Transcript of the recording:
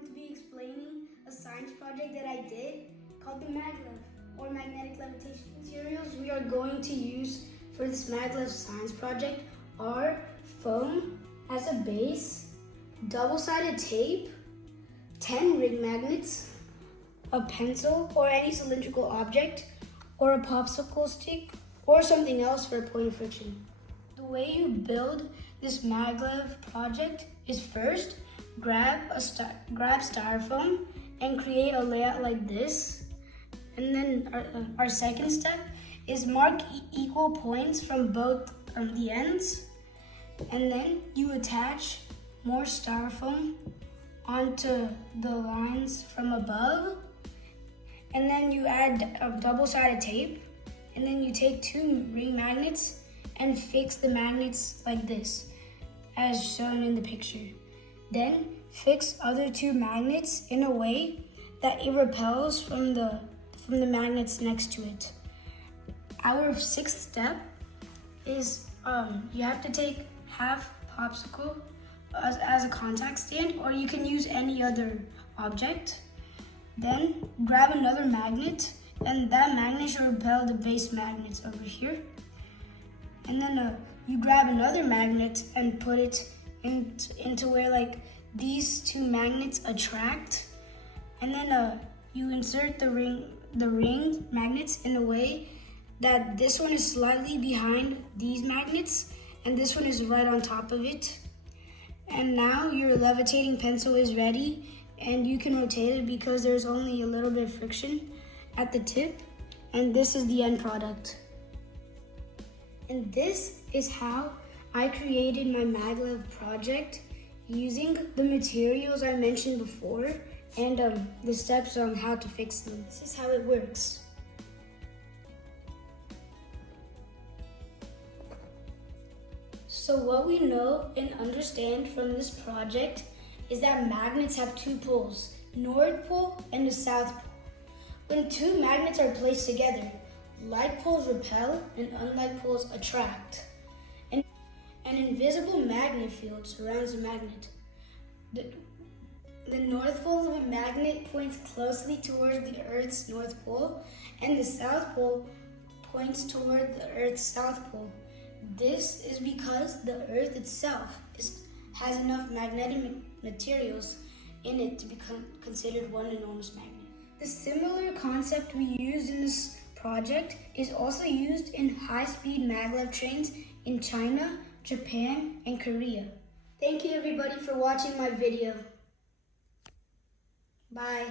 going to be explaining a science project that I did called the maglev, or magnetic levitation. Materials we are going to use for this maglev science project are foam as a base, double-sided tape, 10 ring magnets, a pencil or any cylindrical object, or a popsicle stick, or something else for a point of friction. The way you build this maglev project is first, grab styrofoam and create a layout like this. And then our second step is mark equal points from both the ends. And then you attach more styrofoam onto the lines from above. And then you add a double-sided tape. And then you take 2 ring magnets and fix the magnets like this, as shown in the picture. Then fix other 2 magnets in a way that it repels from the magnets next to it. Our 6th step is you have to take half popsicle as a contact stand, or you can use any other object. Then grab another magnet, and that magnet should repel the base magnets over here. And then you grab another magnet and put it into where like these 2 magnets attract. And then you insert the ring magnets in a way that this one is slightly behind these magnets and this one is right on top of it. And now your levitating pencil is ready, and you can rotate it because there's only a little bit of friction at the tip, and this is the end product. And this is how I created my maglev project using the materials I mentioned before and the steps on how to fix them. This is how it works. So what we know and understand from this project is that magnets have 2 poles, north pole and the south pole. When 2 magnets are placed together, like poles repel and unlike poles attract. And an invisible magnet field surrounds the magnet. The north pole of a magnet points closely towards the Earth's north pole, and the south pole points toward the Earth's south pole. This is because the Earth itself has enough magnetic materials in it to become considered one enormous magnet. The similar concept we used in this project is also used in high-speed maglev trains in China, Japan, and Korea. Thank you everybody for watching my video. Bye.